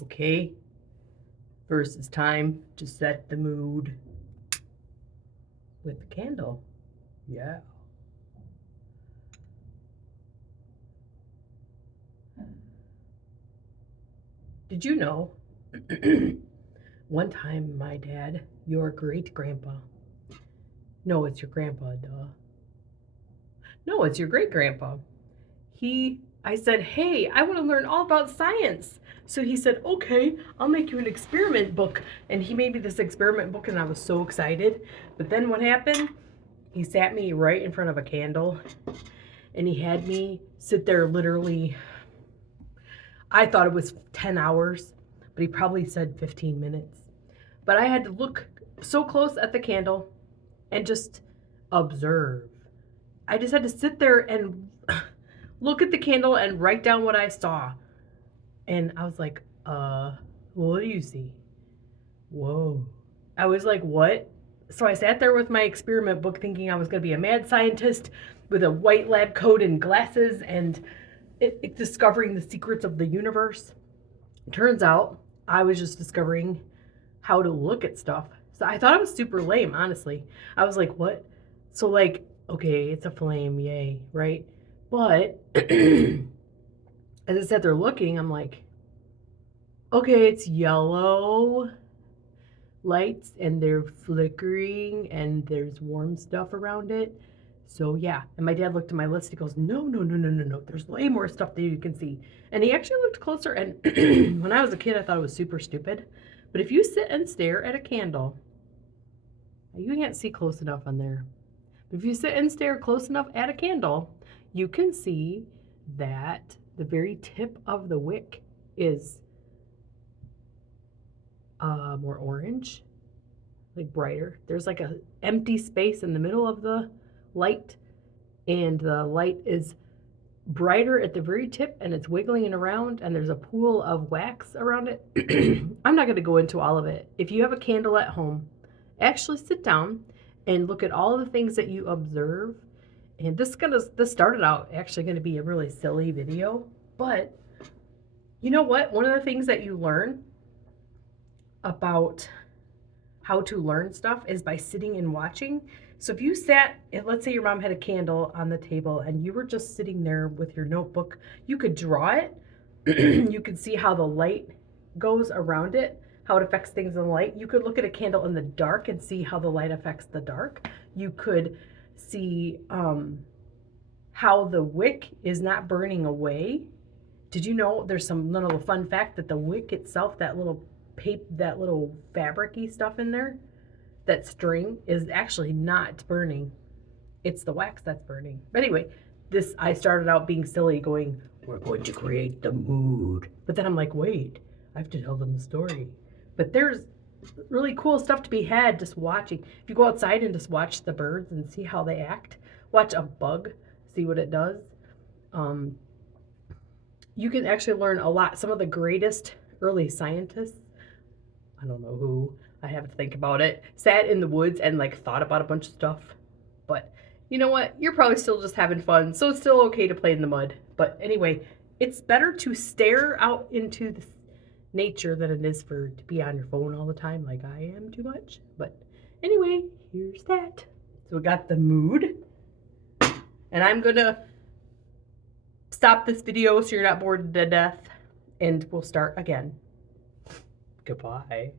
Okay, first it's time to set the mood with the candle. Yeah. Did you know one time my dad, your great grandpa, no, it's your grandpa, duh. No, it's your great grandpa. I said, hey, I want to learn all about science. So he said, okay, I'll make you an experiment book. And he made me this experiment book, and I was so excited. But then what happened? He sat me right in front of a candle, and he had me sit there literally. I thought it was 10 hours, but he probably said 15 minutes. But I had to look so close at the candle and just observe. I just had to sit there and look at the candle and write down what I saw. And I was like, what do you see? Whoa. I was like, what? So I sat there with my experiment book thinking I was going to be a mad scientist with a white lab coat and glasses and discovering the secrets of the universe. Turns out I was just discovering how to look at stuff. So I thought it was super lame, honestly. I was like, what? So, like, okay, it's a flame, yay, right? But as I sat there looking, I'm like, okay, it's yellow lights and they're flickering and there's warm stuff around it. So yeah, and my dad looked at my list. He goes, no, no, no, no, no, no. There's way more stuff that you can see. And he actually looked closer. And when I was a kid, I thought it was super stupid. But if you sit and stare at a candle, you can't see close enough on there. But if you sit and stare close enough at a candle, you can see that the very tip of the wick is more orange, like brighter. There's like a empty space in the middle of the light, and the light is brighter at the very tip, and it's wiggling around, and there's a pool of wax around it. I'm not going to go into all of it. If you have a candle at home, actually sit down and look at all the things that you observe. And this started out actually going to be a really silly video, but you know what? One of the things that you learn about how to learn stuff is by sitting and watching. So if you sat, let's say your mom had a candle on the table and you were just sitting there with your notebook, you could draw it. You could see how the light goes around it, how it affects things in the light. You could look at a candle in the dark and see how the light affects the dark. You could see how the wick is not burning away. Did you know there's some little fun fact that the wick itself, that little fabricy stuff in there, that string is actually not burning. It's the wax that's burning. But anyway, I started out being silly going, we're going to create the mood. But then I'm like, wait, I have to tell them the story. But there's really cool stuff to be had just watching. If you go outside and just watch the birds and see how they act, watch a bug, see what it does. You can actually learn a lot. Some of the greatest early scientists, I don't know who, I have to think about it, sat in the woods and like thought about a bunch of stuff. But you know what? You're probably still just having fun, so it's still okay to play in the mud. But anyway, it's better to stare out into the nature than it is to be on your phone all the time like I am too much. But anyway, here's that. So we got the mood. And I'm gonna stop this video so you're not bored to death. And we'll start again. Goodbye.